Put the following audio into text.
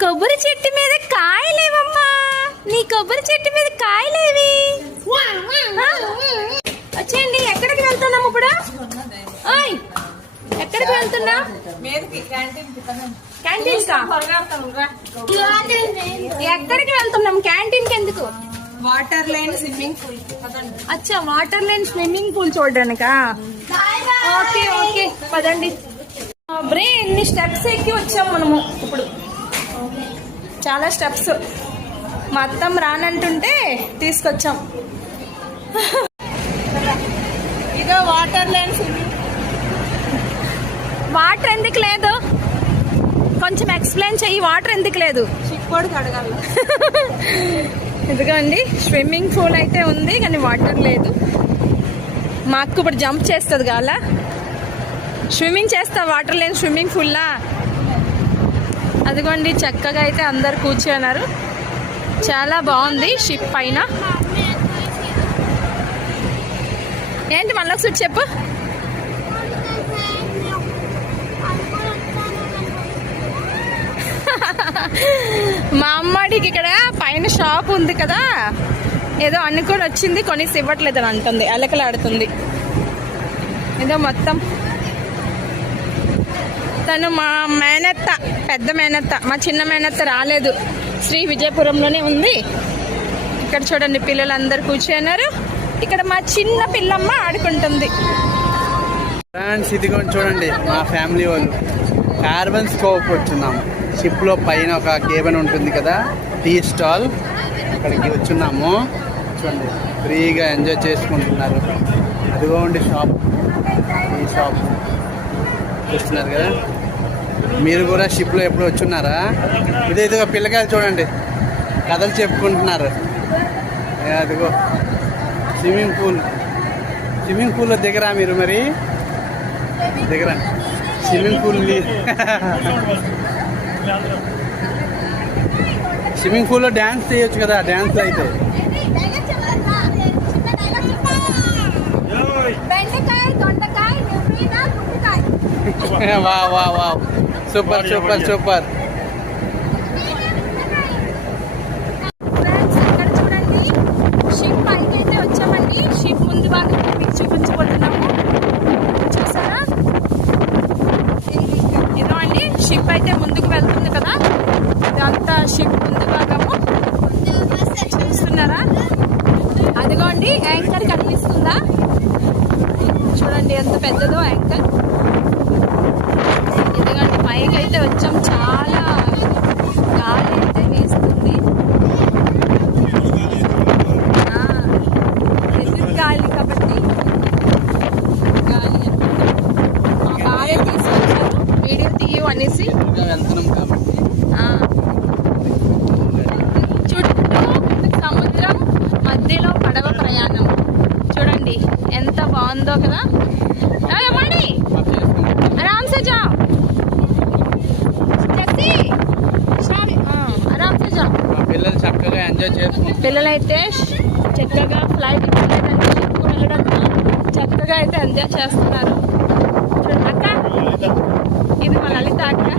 కొబ్బరి చెట్టు మీద కాయలేవమ్మా. నీ కొబ్బరి చెట్టు మీద కాయలేవి. వచ్చేయండి. ఎక్కడికి వెళ్తున్నాము ఇప్పుడు? ఓయ్, ఎక్కడికి వెళ్తున్నా? క్యాంటీన్ కా? ఎక్కడికి వెళ్తున్నాం? క్యాంటీన్ కి ఎందుకు? Water line swimming pool. అచ్చా, వాటర్ లైన్ స్విమ్మింగ్ పూల్ చూడడానికా? ఓకే ఓకే, పదండి. బ్రే, ఎన్ని స్టెప్స్ ఎక్కి వచ్చాం మనము ఇప్పుడు. చాలా స్టెప్స్. మొత్తం రానంటుంటే తీసుకొచ్చాం. ఇదో వాటర్ లైన్ స్విమ్మింగ్. వాటర్ ఎందుకు లేదు? కొంచెం ఎక్స్ప్లెయిన్ చెయ్యి. వాటర్ ఎందుకు లేదు? చిక్కోడు కడగాలి. ఎందుకండి స్విమ్మింగ్ పూల్ అయితే ఉంది కానీ వాటర్ లేదు. మా అక్క ఇప్పుడు జంప్ చేస్తుంది కావాలా? స్విమ్మింగ్ చేస్తా వాటర్ లేని స్విమ్మింగ్ పూల్లా. అదిగోండి, చక్కగా అయితే అందరు కూర్చున్నారు. చాలా బాగుంది షిప్ పైన. ఏంటి మళ్ళీ ఒకసారి చెప్పు. మా అమ్మాడికి ఇక్కడ పైన షాప్ ఉంది కదా, ఏదో అనుకొని వచ్చింది, కొనేసి ఇవ్వట్లేదు అని అంటుంది. అలకలాడుతుంది ఏదో మొత్తం. తను మా మేనత్త, పెద్ద మేనత్త. మా చిన్న మేనత్త రాలేదు, శ్రీ విజయపురంలోనే ఉంది. ఇక్కడ చూడండి, పిల్లలందరూ కూర్చున్నారు. ఇక్కడ మా చిన్న పిల్లమ్మ ఆడుకుంటుంది. ఇదిగోండి చూడండి, మా ఫ్యామిలీ వాళ్ళు కార్బన్ స్కోప్ వచ్చున్నాము. షిప్లో పైన ఒక కేబన్ ఉంటుంది కదా, టీ స్టాల్, అక్కడికి వచ్చున్నాము. చూడండి, ఫ్రీగా ఎంజాయ్ చేసుకుంటున్నారు. అదిగోండి షాప్, ఈ షాప్ చూస్తున్నారు కదా. మీరు కూడా షిప్లో ఎప్పుడు వచ్చున్నారా? ఇదిగో పిల్లకాయలు చూడండి, కథలు చెప్పుకుంటున్నారు. అదిగో స్విమ్మింగ్ పూల్. స్విమ్మింగ్ పూల్లో దిగరా మీరు? మరి దిగరా స్విమ్మింగ్ పూల్? స్విమ్మింగ్ పూల్లో డ్యాన్స్ చేయొచ్చు కదా, డ్యాన్స్ అయితే. వా వా వా, సూపర్ సూపర్ సూపర్. ఇక్కడ చూడండి, షిప్ పైకి అయితే వచ్చామండి. షిప్ ముందు బాగా మీకు చూపించబోతున్నాము. చూసారా? ఏదో అండి, షిప్ అయితే ముందుకు వెళ్తుంది కదా, ఇదంతా షిప్ ముందు భాగము. చూస్తున్నారా? అదిగోండి యాంకర్ కనిపిస్తుందా? చూడండి ఎంత పెద్దదో యాంకర్. ఎందుకంటే పైకి అయితే వచ్చాం, చాలా గాలి అయితే వీస్తుంది. విద్యుత్ గాలి కాబట్టి గాలి. మా బాగా తీసుకొచ్చారు వీడియో తీయు అనేసి. వెళ్తున్నాం కాబట్టి చుట్టూ సముద్రం, మధ్యలో పడవ ప్రయాణం. చూడండి ఎంత బాగుందో కదా. మణి ఆరామ్ సే జా, ఆరామ్ సే జా. పిల్లలు చక్కగా ఎంజాయ్ చేసుకుంటారు. పిల్లలైతే చక్కగా ఫ్లైట్ వెళ్ళడానికి, షిప్కు వెళ్ళడానికి చక్కగా అయితే ఎంజాయ్ చేస్తున్నారు. చూడండి అక్క, ఇది మా లలిత అక్క.